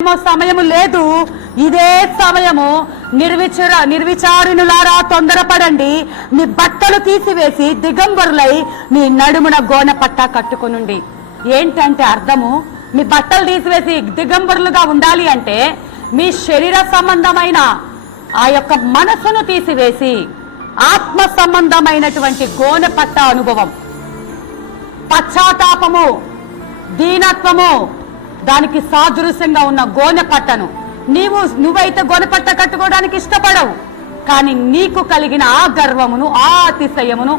సమయము లేదు, ఇదే సమయము. నిర్విచారునులారా తొందరపడండి, మీ బట్టలు తీసివేసి దిగంబరులై మీ నడుమున గోనె పట్ట కట్టుకొనుండి. ఏంటంటే అర్థము, మీ బట్టలు తీసివేసి దిగంబరులుగా ఉండాలి అంటే మీ శరీర సంబంధమైన ఆ యొక్క మనసును తీసివేసి ఆత్మ సంబంధమైనటువంటి గోనె పట్ట అనుభవం, పశ్చాత్తాపము, దీనత్వము, దానికి సాదృశ్యంగా ఉన్న గోనె పట్టను నువ్వైతే గోనె పట్ట కట్టుకోవడానికి ఇష్టపడవు, కానీ నీకు కలిగిన ఆ గర్వమును, ఆ అతిశయమును,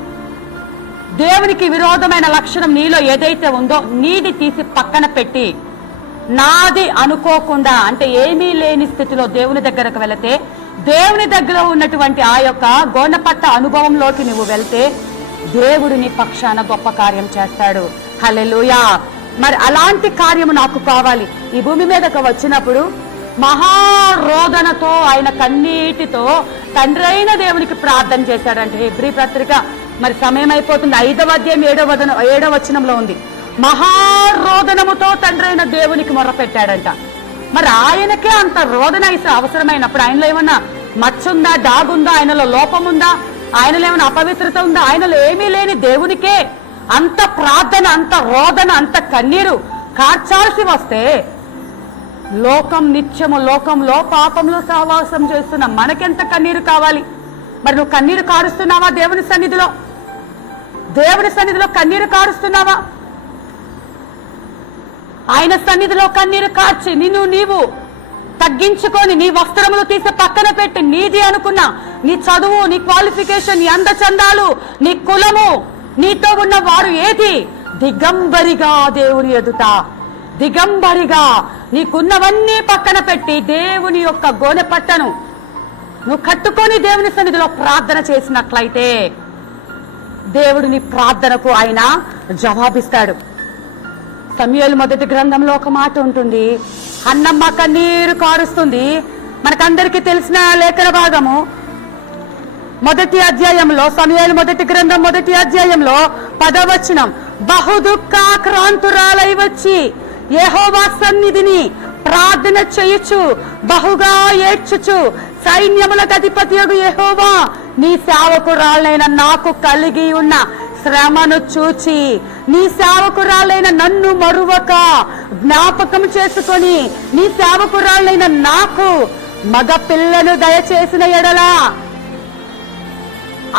దేవునికి విరోధమైన లక్షణం నీలో ఏదైతే ఉందో నీది తీసి పక్కన పెట్టి నాది అనుకోకుండా, అంటే ఏమీ లేని స్థితిలో దేవుని దగ్గరకు వెళితే, దేవుని దగ్గర ఉన్నటువంటి ఆ యొక్క గోనెపట్ట అనుభవంలోకి నువ్వు వెళ్తే దేవుడు నీ పక్షాన గొప్ప కార్యం చేస్తాడు. హల్లెలూయా. మరి అలాంటి కార్యము నాకు కావాలి. ఈ భూమి మీదకు వచ్చినప్పుడు మహారోదనతో ఆయన కన్నీటితో తండ్రి అయిన దేవునికి ప్రార్థన చేశాడంటే. హెబ్రీ పత్రిక మరి సమయం అయిపోతుంది, 5వ అధ్యాయం 7వ వచనంలో ఉంది. మహారోదనముతో తండ్రి అయిన దేవునికి మొర్రపెట్టాడంట. మరి ఆయనకే అంత రోదన అవసరమైనప్పుడు ఆయనలో ఏమన్నా మచ్చుందా, దాగుందా, ఆయనలో లోపం ఉందా, ఆయనలో ఏమైనా అపవిత్రత ఉందా? ఆయనలో ఏమీ లేని దేవునికే అంత ప్రార్థన, అంత రోదన, అంత కన్నీరు కార్చాల్సి వస్తే నిత్యము లోకంలో పాపంలో సహవాసం చేస్తున్న మనకెంత కన్నీరు కావాలి? మరి నువ్వు కన్నీరు కారుస్తున్నావా? దేవుని సన్నిధిలో కన్నీరు కారుస్తున్నావా? ఆయన సన్నిధిలో కన్నీరు కార్చి నీవు తగ్గించుకొని నీ వస్త్రములు తీసి పక్కన పెట్టి నీది అనుకున్న నీ చదువు, నీ క్వాలిఫికేషన్, నీ అందచందాలు, నీ కులము, నీతో ఉన్న వారు ఏది, దిగంబరిగా దేవుని ఎదుట దిగంబరిగా నీకున్నవన్నీ పక్కన పెట్టి దేవుని యొక్క గోనె పట్టను నువ్వు కట్టుకొని దేవుని సన్నిధిలో ప్రార్థన చేసినట్లయితే దేవుడు నీ ప్రార్థనకు ఆయన జవాబిస్తాడు. సమూయేలు మొదటి గ్రంథంలో ఒక మాట ఉంటుంది, హన్నమ్మ కన్నీరు కారుస్తుంది. మనకందరికీ తెలిసిన లేఖన భాగము మొదటి అధ్యాయంలో, సమూయేలు మొదటి గ్రంథం మొదటి అధ్యాయంలో 10వ వచనం, బహుదుఃఖాక్రాంతురాలై వచ్చి యెహోవా సన్నిధిని ప్రార్థన చేయుచు బహుగా ఏడ్చుచు, సైన్యములకు అధిపతియగు యెహోవా నీ సేవకురాలైన నాకు కలిగి ఉన్న శ్రమను చూచి నీ సేవకురాలైన నన్ను మరువక జ్ఞాపకం చేసుకొని నీ సేవకురాలైన నాకు మగ పిల్లను దయచేసిన ఎడలా.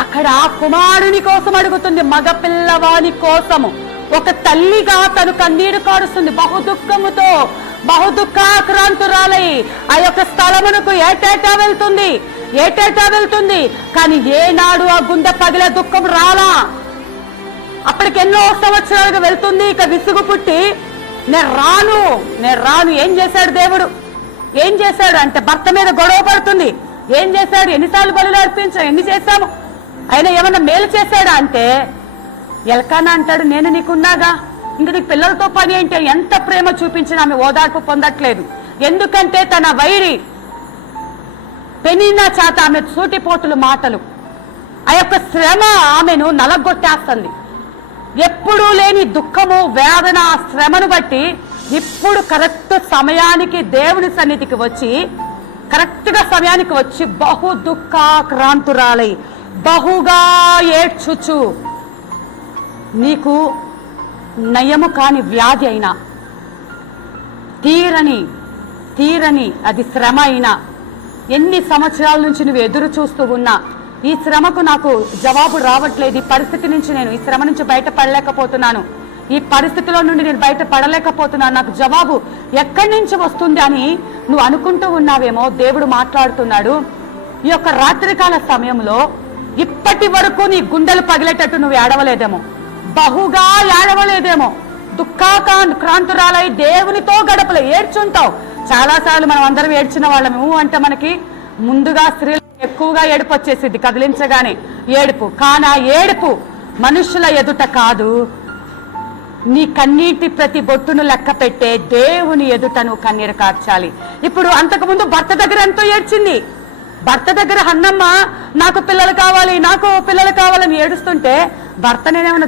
అక్కడ కుమారుని కోసం అడుగుతుంది, మగ పిల్లవాని కోసము. ఒక తల్లిగా తను కన్నీరు కారుస్తుంది, బహుదుఃఖాక్రాంతురాలై ఆ యొక్క స్థలమునకు ఏటేటా వెళ్తుంది. కానీ ఏనాడు ఆ గుండె పగిలే దుఃఖం రాలా. అప్పటికి ఎన్నో సంవత్సరాలుగా వెళ్తుంది. ఇక విసుగు పుట్టి నేను రాను. ఏం చేశాడు దేవుడు? ఏం చేశాడు అంటే భర్త మీద గొడవ పడుతుంది. ఏం చేశాడు? ఎన్నిసార్లు బలులు అర్పించాం, ఎన్ని చేశాము, ఆయన ఏమన్నా మేలు చేశాడా అంటే ఎల్కానా అంటాడు, నేను నీకున్నాగా, ఇంక నీకు పిల్లలతో పని ఏంటి? ఎంత ప్రేమ చూపించినా ఆమె ఓదార్పు పొందట్లేదు. ఎందుకంటే తన వైరి పెనిన్నా చేత ఆమె సూటిపోతులు మాటలు, ఆ యొక్క శ్రమ ఆమెను నలగొట్టేస్తుంది. ఎప్పుడూ లేని దుఃఖము, వేదన, శ్రమను బట్టి ఇప్పుడు కరెక్ట్ సమయానికి దేవుని సన్నిధికి వచ్చి, కరెక్ట్గా సమయానికి వచ్చి బహు దుఃఖాక్రాంతురాలై బహుగా ఏడ్చుచు, నీకు నయము కాని వ్యాధి అయినా, తీరని అది శ్రమ అయినా, ఎన్ని సంవత్సరాల నుంచి నువ్వు ఎదురు చూస్తూ ఉన్నా ఈ శ్రమకు నాకు జవాబు రావట్లేదు, ఈ పరిస్థితి నుంచి నేను ఈ శ్రమ నుంచి బయటపడలేకపోతున్నాను, ఈ పరిస్థితిలో నుండి నేను బయటపడలేకపోతున్నాను, నాకు జవాబు ఎక్కడి నుంచి వస్తుంది అని నువ్వు అనుకుంటూ ఉన్నావేమో. దేవుడు మాట్లాడుతున్నాడు, ఈ యొక్క రాత్రికాల సమయంలో ఇప్పటి వరకు నీ గుండెలు పగిలేటట్టు నువ్వు ఏడవలేదేమో, బహుగా ఏడవలేదేమో, దుఃఖాక్రాంతురాలై దేవునితో గడపలే ఏడ్చుంటావు. చాలాసార్లు మనం అందరం ఏడ్చిన వాళ్ళము అంటే మనకి ముందుగా స్త్రీలు ఎక్కువగా ఏడుపు వచ్చేసింది, కదిలించగానే ఏడుపు. కానీ ఆ ఏడుపు మనుషుల ఎదుట కాదు, నీ కన్నీటి ప్రతి బొట్టును లెక్క పెట్టే దేవుని ఎదుట నువ్వు కన్నీరు కార్చాలి. ఇప్పుడు అంతకుముందు భర్త దగ్గర ఎంతో ఏడ్చింది. భర్త దగ్గర హన్నమ్మ నాకు పిల్లలు కావాలని ఏడుస్తుంటే భర్త నేను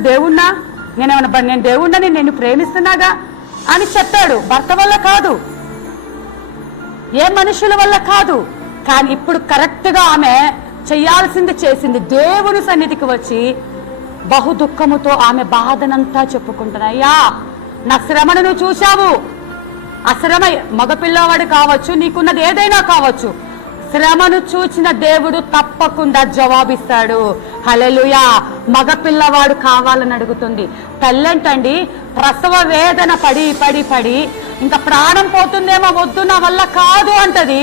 దేవుణ్ణని నిన్ను ప్రేమిస్తున్నాగా అని చెప్పాడు. భర్త వల్ల కాదు, ఏ మనుషుల వల్ల కాదు. కానీ ఇప్పుడు కరెక్ట్గా ఆమె చేయాల్సింది చేసింది. దేవుని సన్నిధికి వచ్చి బహు దుఃఖముతో ఆమె బాధనంతా చెప్పుకుంటున్నాయ్యా, నా శ్రమను నువ్వు చూశావు. ఆ శ్రమ మగపిల్లవాడు కావచ్చు, నీకున్నది ఏదైనా కావచ్చు. శ్రమను చూచిన దేవుడు తప్పకుండా జవాబిస్తాడు. హల్లెలూయా. మగపిల్లవాడు కావాలని అడుగుతుంది. తల్లంటండి ప్రసవ వేదన పడి పడి పడి ఇంకా ప్రాణం పోతుందేమో, వద్దు నా వల్ల కాదు అంటది.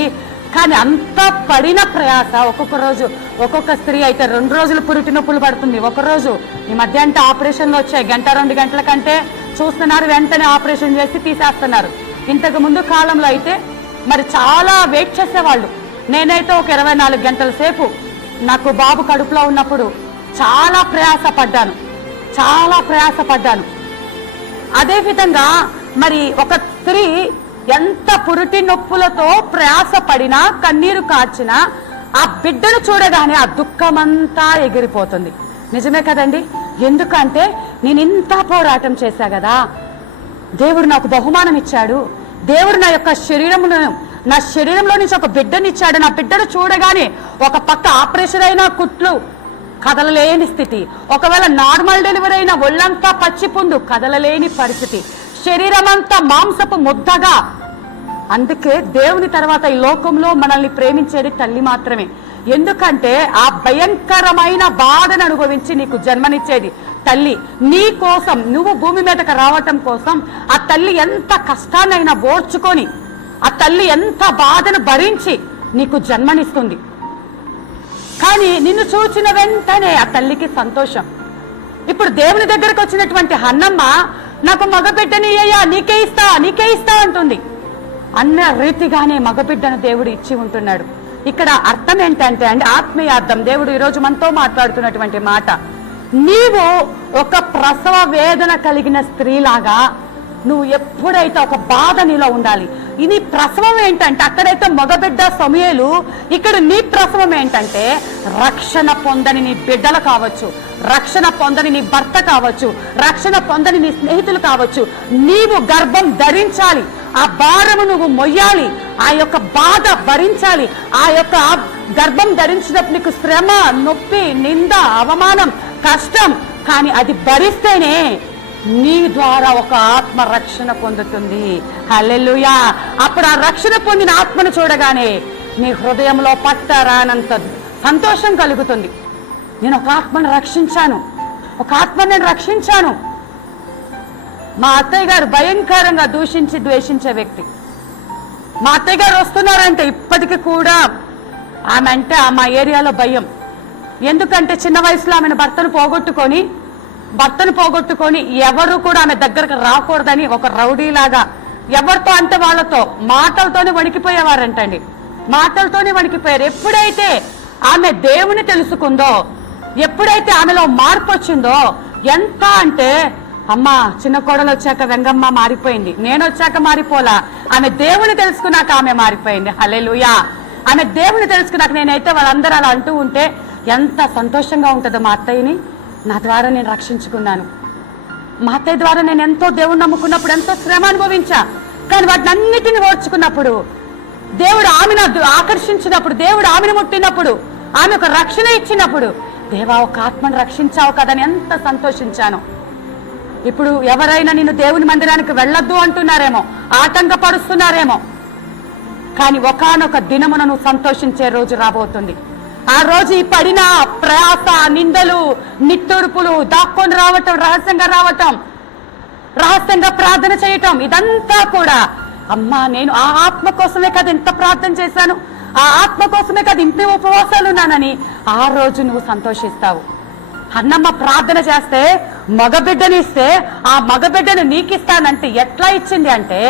కానీ అంత పడిన ప్రయాస, ఒక్కొక్క రోజు ఒక్కొక్క స్త్రీ అయితే 2 రోజులు పురిటి నొప్పులు పడుతుంది. ఒకరోజు ఈ మధ్య అంటే ఆపరేషన్లు వచ్చాయి, 1-2 గంటల కంటే చూస్తున్నారు, వెంటనే ఆపరేషన్ చేసి తీసేస్తున్నారు. ఇంతకు ముందు కాలంలో అయితే మరి చాలా వెయిట్ చేసేవాళ్ళు. నేనైతే ఒక 24 గంటల సేపు నాకు బాబు కడుపులో ఉన్నప్పుడు చాలా ప్రయాసపడ్డాను. అదేవిధంగా మరి ఒక స్త్రీ ఎంత పురిటి నొప్పులతో ప్రయాసపడినా, కన్నీరు కార్చినా, ఆ బిడ్డను చూడగానే ఆ దుఃఖమంతా ఎగిరిపోతుంది. నిజమే కదండి. ఎందుకంటే నేను ఇంత పోరాటం చేశా కదా, దేవుడు నాకు బహుమానం ఇచ్చాడు, దేవుడు నా శరీరంలో నుంచి ఒక బిడ్డనిచ్చాడు. నా బిడ్డను చూడగానే ఒక పక్క ఆపరేషన్ అయినా కుట్లు కదలలేని స్థితి, ఒకవేళ నార్మల్ డెలివరీ అయినా ఒళ్ళంతా పచ్చిపుండు కదలలేని పరిస్థితి, శరీరం అంతా మాంసపు ముద్దగా. అందుకే దేవుని తర్వాత ఈ లోకంలో మనల్ని ప్రేమించేది తల్లి మాత్రమే. ఎందుకంటే ఆ భయంకరమైన బాధను అనుభవించి నీకు జన్మనిచ్చేది తల్లి. నీ కోసం, నువ్వు భూమి మీదకి రావటం కోసం ఆ తల్లి ఎంత కష్టాన్నైనా ఓర్చుకొని, ఆ తల్లి ఎంత బాధను భరించి నీకు జన్మనిస్తుంది. కానీ నిన్ను చూచిన వెంటనే ఆ తల్లికి సంతోషం. ఇప్పుడు దేవుని దగ్గరకు వచ్చినటువంటి హన్నమ్మ, నాకు మగబిడ్డని అయ్యా నీకే ఇస్తా అంటుంది. అన్న రీతిగానే మగబిడ్డను దేవుడు ఇచ్చి ఉంటున్నాడు. ఇక్కడ అర్థం ఏంటంటే అండి, ఆత్మీయ అర్థం. దేవుడు ఈరోజు మనతో మాట్లాడుతున్నటువంటి మాట, నీవు ఒక ప్రసవ వేదన కలిగిన స్త్రీలాగా నువ్వు ఎప్పుడైతే ఒక బాధ నీలో ఉండాలి. ఇది ప్రసవం ఏంటంటే, అక్కడైతే మగబిడ్డ సమూయేలు, ఇక్కడ నీ ప్రసవం ఏంటంటే రక్షణ పొందని నీ బిడ్డలు కావచ్చు, రక్షణ పొందని నీ భర్త కావచ్చు, రక్షణ పొందని నీ స్నేహితులు కావచ్చు. నీవు గర్భం ధరించాలి, ఆ భారము నువ్వు మొయ్యాలి, ఆ యొక్క బాధ భరించాలి. ఆ యొక్క గర్భం ధరించినప్పుడు నీకు శ్రమ, నొప్పి, నింద, అవమానం, కష్టం. కానీ అది భరిస్తేనే నీ ద్వారా ఒక ఆత్మ రక్షణ పొందుతుంది. హల్లెలూయా. అప్పుడు ఆ రక్షణ పొందిన ఆత్మను చూడగానే నీ హృదయంలో పట్టరానంత సంతోషం కలుగుతుంది. నేను ఒక ఆత్మను రక్షించాను. మా అత్తయ్య గారు భయంకరంగా దూషించి ద్వేషించే వ్యక్తి. మా అత్తయ్య గారు వస్తున్నారంటే ఇప్పటికీ కూడా ఆమె అంటే మా ఏరియాలో భయం. ఎందుకంటే చిన్న వయసులో ఆమెను భర్తను పోగొట్టుకొని ఎవరు కూడా ఆమె దగ్గరకు రాకూడదని ఒక రౌడీలాగా ఎవరితో అంటే వాళ్ళతో మాటలతోనే వణికిపోయేవారంటండి. ఎప్పుడైతే ఆమె దేవుని తెలుసుకుందో, ఎప్పుడైతే ఆమెలో మార్పు వచ్చిందో, ఎంత అంటే అమ్మా చిన్న కోడలు వచ్చాక వెంగమ్మ మారిపోయింది, నేను వచ్చాక మారిపోలా. ఆమె దేవుని తెలుసుకున్నాక ఆమె మారిపోయింది. హల్లెలూయా. ఆమె దేవుని తెలుసుకున్నాక నేనైతే వాళ్ళందరూ అలా అంటూ ఉంటే ఎంత సంతోషంగా ఉంటుందో. మా అత్తయ్యని నా ద్వారా నేను రక్షించుకున్నాను. మా అత్తయ్య ద్వారా నేను ఎంతో దేవుని నమ్ముకున్నప్పుడు ఎంతో శ్రమ అనుభవించా. కానీ వాటిని అన్నిటిని ఓర్చుకున్నప్పుడు, దేవుడు ఆమెను ఆకర్షించినప్పుడు, దేవుడు ఆమెను ముట్టినప్పుడు, ఆమె ఒక రక్షణ ఇచ్చినప్పుడు, దేవా ఒక ఆత్మను రక్షించావు కదని ఎంత సంతోషించాను. ఇప్పుడు ఎవరైనా నిన్ను దేవుని మందిరానికి వెళ్ళొద్దు అంటున్నారేమో, ఆటంకపరుస్తున్నారేమో, కానీ ఒకానొక దినమున నువ్వు సంతోషించే రోజు రాబోతుంది. ఆ రోజు ఈ పడిన ప్రయాస, నిందలు, నిట్టూర్పులు, దాక్కొని రావటం, రహస్యంగా ప్రార్థన చేయటం, ఇదంతా కూడా అమ్మా నేను ఆ ఆత్మ కోసమే కదా ఇంత ప్రార్థన చేశాను, ఆ ఆత్మ కోసమే కదా ఇంత ఉపవాసాలు ఉన్నానని ఆ రోజు నువ్వు సంతోషిస్తావు. అన్నమ్మ ప్రార్థన చేస్తే మగబిడ్డని ఇస్తే ఆ మగబిడ్డను నీకిస్తానంటే ఎట్లా ఇచ్చింది అంటే,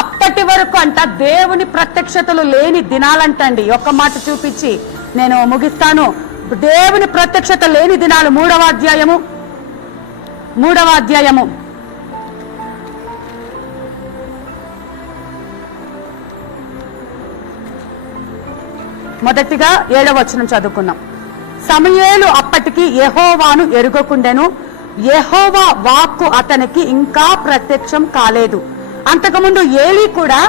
అప్పటి వరకు అంట దేవుని ప్రత్యక్షతలు లేని దినాలంటండి. ఒక్క మాట చూపించి నేను ముగిస్తాను. దేవుని ప్రత్యక్షత లేని దినాలు 3వ అధ్యాయము మొదటిగా 7వ వచనం చదువుకున్నాం. సమూయేలు అప్పటికి యెహోవాను ఎరుగకుండెను, యెహోవా వాక్కు అతనికి ఇంకా ప్రత్యక్షం కాలేదు. అంతకుముందు ఏలీ కూడా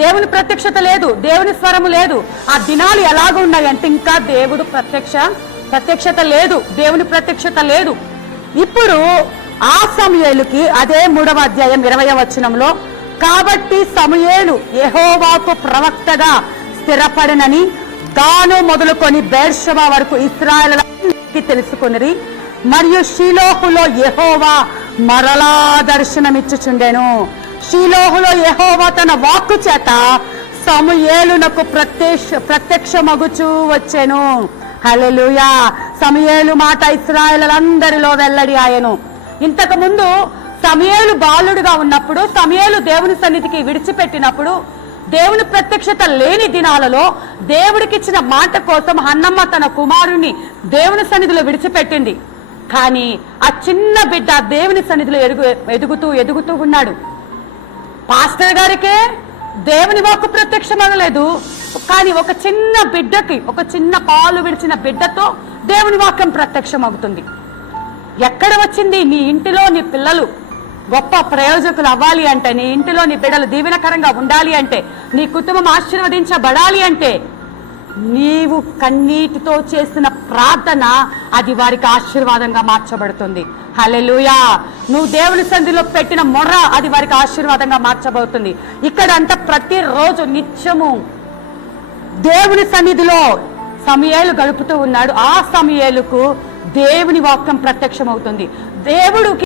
దేవుని ప్రత్యక్షత లేదు, దేవుని స్వరము లేదు. ఆ దినాలు ఎలాగ ఉన్నాయంటే ఇంకా దేవుడు ప్రత్యక్షత లేదు, దేవుని ప్రత్యక్షత లేదు. ఇప్పుడు ఆ సమూయేలుకి అదే 3వ అధ్యాయం 20వ వచనంలో, కాబట్టి సమూయేలు యెహోవాకు ప్రవక్తగా స్థిరపడనని దాను మొదలుకొని బెర్షెబా వరకు ఇశ్రాయేలుకి తెలుసుకొనిరి. మరియు షిలోహులో యెహోవా మరలా దర్శనమిచ్చుచుండెను. షిలోహులో యెహోవా తన వాక్కు చేత సమూయేలునకు ప్రత్యక్షమగుచూ వచ్చెను. హల్లెలూయా. సమూయేలు మాట ఇశ్రాయేలులందరిలో వెల్లడి ఆయను. ఇంతకు ముందు సమూయేలు బాలుడుగా ఉన్నప్పుడు, సమూయేలు దేవుని సన్నిధికి విడిచిపెట్టినప్పుడు, దేవుని ప్రత్యక్షత లేని దినాలలో దేవుడికిచ్చిన మాట కోసం హన్నమ్మ తన కుమారుణ్ణి దేవుని సన్నిధిలో విడిచిపెట్టింది. కానీ ఆ చిన్న బిడ్డ దేవుని సన్నిధిలో ఎదుగుతూ ఉన్నాడు. పాస్టర్ గారికే దేవుని వాక్కు ప్రత్యక్షమవలేదు, కానీ ఒక చిన్న బిడ్డకి, ఒక చిన్న పాలు విడిచిన బిడ్డతో దేవుని వాక్యం ప్రత్యక్షమవుతుంది. ఎక్కడ వచ్చింది? నీ ఇంటిలో నీ పిల్లలు గొప్ప ప్రయోజకులు అవ్వాలి అంటే, నీ ఇంటిలో నీ బిడ్డలు దీవెనకరంగా ఉండాలి అంటే, నీ కుటుంబం ఆశీర్వదించబడాలి అంటే, నీవు కన్నీటితో చేసిన ప్రార్థన అది వారికి ఆశీర్వాదంగా మార్చబడుతుంది. హల్లెలూయా. నువ్వు దేవుని సన్నిధిలో పెట్టిన మొర్ర అది వారికి ఆశీర్వాదంగా మార్చబడుతుంది. ఇక్కడంతా ప్రతిరోజు నిత్యము దేవుని సన్నిధిలో సమూయేలు గడుపుతూ ఉన్నాడు. ఆ సమూయేలుకు దేవుని వాక్యం ప్రత్యక్షమవుతుంది. దేవుడికి